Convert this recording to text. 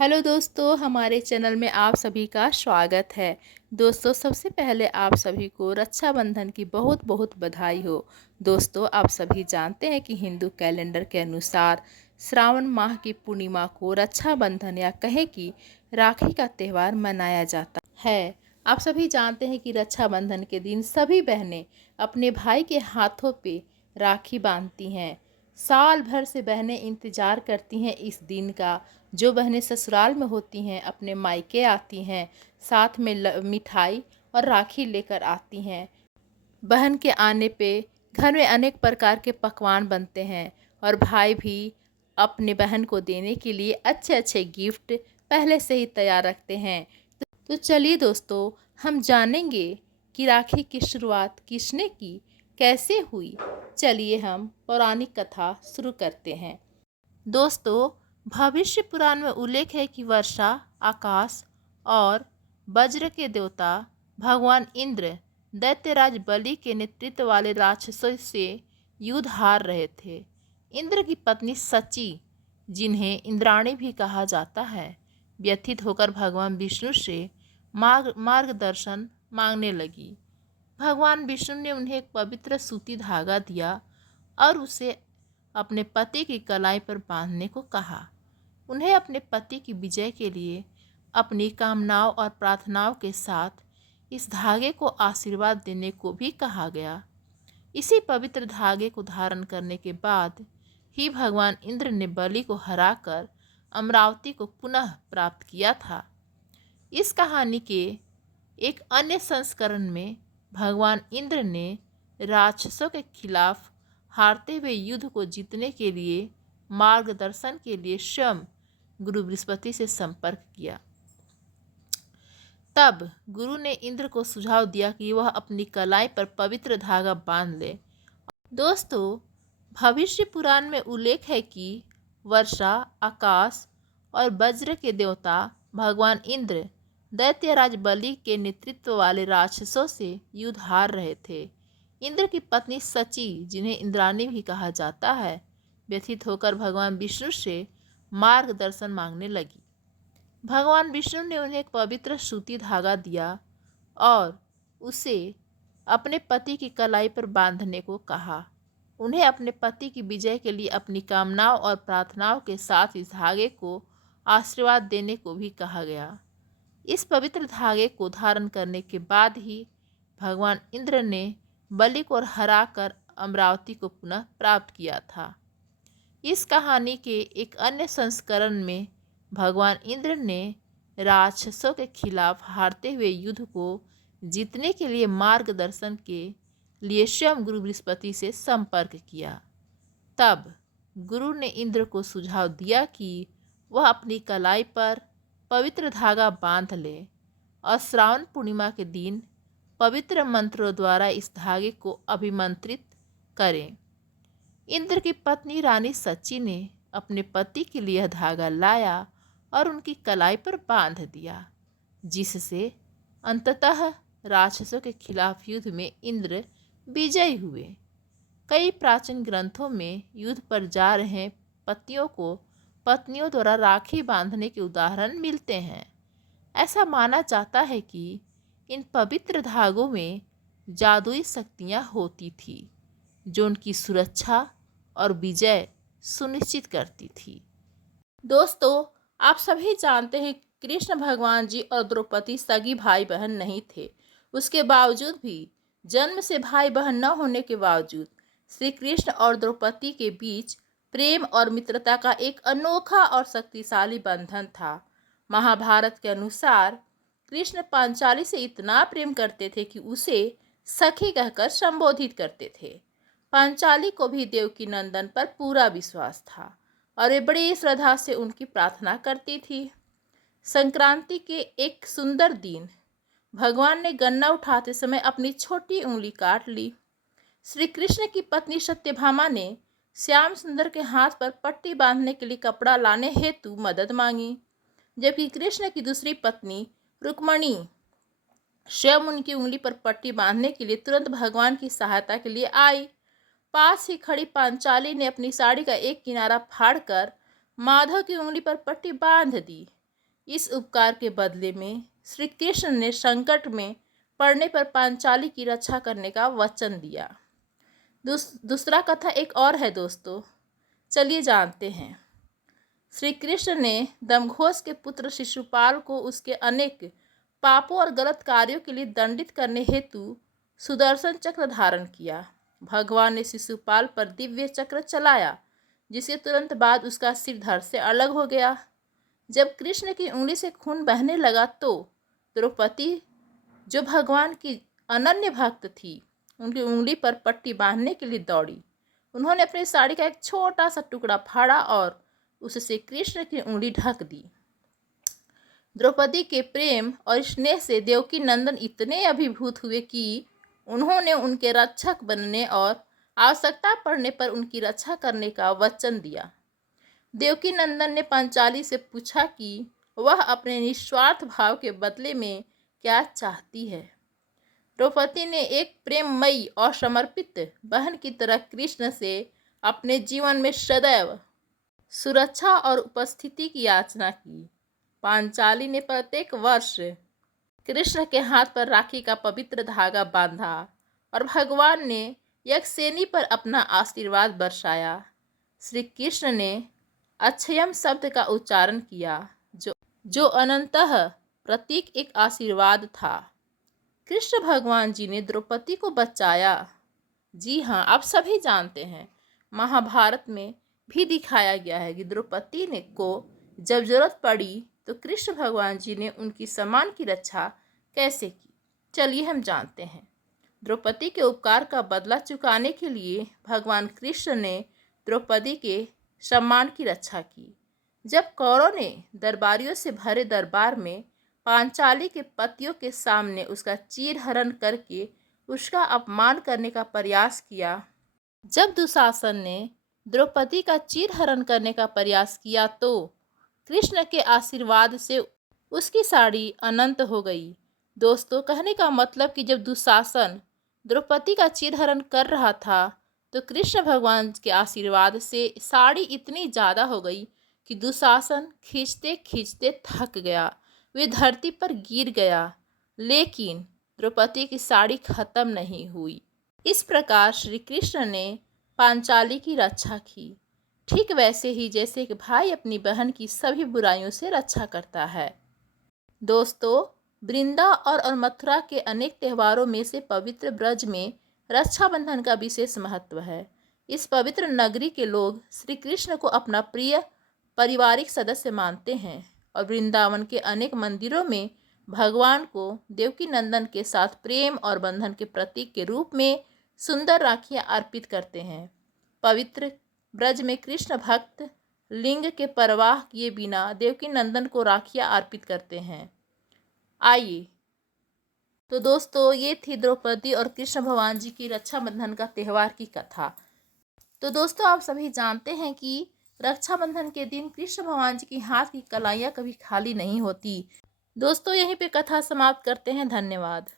Hello दोस्तों, हमारे channel में आप सभी का स्वागत है। दोस्तों, सबसे पहले आप सभी को रक्षाबंधन की बहुत बहुत बधाई हो। दोस्तों, आप सभी जानते हैं कि हिंदू कैलेंडर के अनुसार श्रावण माह की पूर्णिमा को रक्षाबंधन या कहें कि राखी का त्यौहार मनाया जाता है। आप सभी जानते हैं कि रक्षाबंधन के दिन सभी बहनें अपने भाई के हाथों पे राखी बांधती हैं। साल भर से बहनें इंतजार करती हैं इस दिन का। जो बहनें ससुराल में होती हैं अपने मायके आती हैं, साथ में मिठाई और राखी लेकर आती हैं। बहन के आने पे घर में अनेक प्रकार के पकवान बनते हैं और भाई भी अपने बहन को देने के लिए अच्छे अच्छे गिफ्ट पहले से ही तैयार रखते हैं। तो चलिए दोस्तों, हम जानेंगे कि राखी की शुरुआत किसने की, कैसे हुई। चलिए हम पौराणिक कथा शुरू करते हैं। दोस्तों, भविष्य पुराण में उल्लेख है कि वर्षा, आकाश और वज्र के देवता भगवान इंद्र दैत्यराज बलि के नेतृत्व वाले राक्षसों से युद्ध हार रहे थे। इंद्र की पत्नी सची, जिन्हें इंद्राणी भी कहा जाता है, व्यथित होकर भगवान विष्णु से मार्गदर्शन मांगने लगी। भगवान विष्णु ने उन्हें एक पवित्र सूती धागा दिया और उसे अपने पति की कलाई पर बांधने को कहा। उन्हें अपने पति की विजय के लिए अपनी कामनाओं और प्रार्थनाओं के साथ इस धागे को आशीर्वाद देने को भी कहा गया। इसी पवित्र धागे को धारण करने के बाद ही भगवान इंद्र ने बलि को हराकर अमरावती को पुनः प्राप्त किया था। इस कहानी के एक अन्य संस्करण में भगवान इंद्र ने राक्षसों के खिलाफ हारते हुए युद्ध को जीतने के लिए मार्गदर्शन के लिए स्वयं गुरु बृहस्पति से संपर्क किया। तब गुरु ने इंद्र को सुझाव दिया कि वह अपनी कलाई पर पवित्र धागा बांध ले। दोस्तों, भविष्य पुराण में उल्लेख है कि वर्षा, आकाश और वज्र के देवता भगवान इंद्र दैत्यराज बलि के नेतृत्व वाले राक्षसों से युद्ध हार रहे थे। इंद्र की पत्नी सची, जिन्हें इंद्राणी भी कहा जाता है, व्यथित होकर भगवान विष्णु से मार्गदर्शन मांगने लगी। भगवान विष्णु ने उन्हें एक पवित्र सूती धागा दिया और उसे अपने पति की कलाई पर बांधने को कहा। उन्हें अपने पति की विजय के लिए अपनी कामनाओं और प्रार्थनाओं के साथ इस धागे को आशीर्वाद देने को भी कहा गया। इस पवित्र धागे को धारण करने के बाद ही भगवान इंद्र ने बलि को हराकर अमरावती को पुनः प्राप्त किया था। इस कहानी के एक अन्य संस्करण में भगवान इंद्र ने राक्षसों के खिलाफ हारते हुए युद्ध को जीतने के लिए मार्गदर्शन के लिए स्वयं गुरु बृहस्पति से संपर्क किया। तब गुरु ने इंद्र को सुझाव दिया कि वह अपनी कलाई पर पवित्र धागा बांध ले और श्रावण पूर्णिमा के दिन पवित्र मंत्रों द्वारा इस धागे को अभिमंत्रित करें। इंद्र की पत्नी रानी सची ने अपने पति के लिए धागा लाया और उनकी कलाई पर बांध दिया, जिससे अंततः राक्षसों के खिलाफ युद्ध में इंद्र विजयी हुए। कई प्राचीन ग्रंथों में युद्ध पर जा रहे पतियों को पत्नियों द्वारा राखी बांधने के उदाहरण मिलते हैं। ऐसा माना जाता है कि इन पवित्र धागों में जादुई शक्तियाँ होती थी, जो उनकी सुरक्षा और विजय सुनिश्चित करती थी। दोस्तों, आप सभी जानते हैं कि कृष्ण भगवान जी और द्रौपदी सगी भाई बहन नहीं थे। उसके बावजूद भी, जन्म से भाई बहन न होने के बावजूद, श्री कृष्ण और द्रौपदी के बीच प्रेम और मित्रता का एक अनोखा और शक्तिशाली बंधन था। महाभारत के अनुसार कृष्ण पांचाली से इतना प्रेम करते थे कि उसे सखी कहकर संबोधित करते थे। पांचाली को भी देवकी नंदन पर पूरा विश्वास था और वे बड़ी श्रद्धा से उनकी प्रार्थना करती थी। संक्रांति के एक सुंदर दिन भगवान ने गन्ना उठाते समय अपनी छोटी उंगली काट ली। श्री कृष्ण की पत्नी सत्यभामा ने श्याम सुंदर के हाथ पर पट्टी बांधने के लिए कपड़ा लाने हेतु मदद मांगी, जबकि कृष्ण की दूसरी पत्नी रुक्मणी स्वयं उनकी उंगली पर पट्टी बांधने के लिए तुरंत भगवान की सहायता के लिए आई। पास ही खड़ी पांचाली ने अपनी साड़ी का एक किनारा फाड़कर माधव की उंगली पर पट्टी बांध दी। इस उपकार के बदले में श्री कृष्ण ने संकट में पड़ने पर पांचाली की रक्षा करने का वचन दिया। दूसरा कथा एक और है दोस्तों, चलिए जानते हैं। श्री कृष्ण ने दमघोष के पुत्र शिशुपाल को उसके अनेक पापों और गलत कार्यों के लिए दंडित करने हेतु सुदर्शन चक्र धारण किया। भगवान ने शिशुपाल पर दिव्य चक्र चलाया, जिसके तुरंत बाद उसका सिर धड़ से अलग हो गया। जब कृष्ण की उंगली से खून बहने लगा तो द्रौपदी, जो भगवान की अनन्य भक्त थी, उनकी उंगली पर पट्टी बांधने के लिए दौड़ी। उन्होंने अपनी साड़ी का एक छोटा सा टुकड़ा फाड़ा और उससे कृष्ण की उंगली ढक दी। द्रौपदी के प्रेम और स्नेह से देवकी नंदन इतने अभिभूत हुए कि उन्होंने उनके रक्षक बनने और आवश्यकता पड़ने पर उनकी रक्षा करने का वचन दिया। देवकी नंदन ने पांचाली से पूछा कि वह अपने निस्वार्थ भाव के बदले में क्या चाहती है। द्रौपदी ने एक प्रेममयी और समर्पित बहन की तरह कृष्ण से अपने जीवन में सदैव सुरक्षा और उपस्थिति की याचना की। पांचाली ने प्रत्येक वर्ष कृष्ण के हाथ पर राखी का पवित्र धागा बांधा और भगवान ने यक्षसेनी पर अपना आशीर्वाद बरसाया। श्री कृष्ण ने अक्षयम शब्द का उच्चारण किया, जो अनंतः प्रतीक एक आशीर्वाद था। कृष्ण भगवान जी ने द्रौपदी को बचाया। जी हाँ, आप सभी जानते हैं, महाभारत में भी दिखाया गया है कि द्रौपदी ने को जब जरूरत पड़ी तो कृष्ण भगवान जी ने उनकी सम्मान की रक्षा कैसे की। चलिए हम जानते हैं। द्रौपदी के उपकार का बदला चुकाने के लिए भगवान कृष्ण ने द्रौपदी के सम्मान की रक्षा की। जब कौरव ने दरबारियों से भरे दरबार में पांचाली के पतियों के सामने उसका चीरहरण करके उसका अपमान करने का प्रयास किया, जब दुशासन ने द्रौपदी का चीरहरण करने का प्रयास किया तो कृष्ण के आशीर्वाद से उसकी साड़ी अनंत हो गई। दोस्तों, कहने का मतलब कि जब दुशासन द्रौपदी का चीरहरण कर रहा था तो कृष्ण भगवान के आशीर्वाद से साड़ी इतनी ज़्यादा हो गई कि दुशासन खींचते खींचते थक गया, वे धरती पर गिर गया, लेकिन द्रौपदी की साड़ी खत्म नहीं हुई। इस प्रकार श्री कृष्ण ने पांचाली की रक्षा की, ठीक वैसे ही जैसे कि भाई अपनी बहन की सभी बुराइयों से रक्षा करता है। दोस्तों, वृंदा और मथुरा के अनेक त्योहारों में से पवित्र ब्रज में रक्षाबंधन का विशेष महत्व है। इस पवित्र नगरी के लोग श्री कृष्ण को अपना प्रिय पारिवारिक सदस्य मानते हैं और वृंदावन के अनेक मंदिरों में भगवान को देवकी नंदन के साथ प्रेम और बंधन के प्रतीक के रूप में सुंदर राखियां अर्पित करते हैं। पवित्र ब्रज में कृष्ण भक्त लिंग के परवाह किए बिना देवकी नंदन को राखियां अर्पित करते हैं। आइए, तो दोस्तों, ये थी द्रौपदी और कृष्ण भगवान जी की रक्षाबंधन का त्यौहार की कथा। तो दोस्तों, आप सभी जानते हैं कि रक्षाबंधन के दिन कृष्ण भगवान जी की हाथ की कलाइयाँ कभी खाली नहीं होती। दोस्तों, यहीं पे कथा समाप्त करते हैं। धन्यवाद।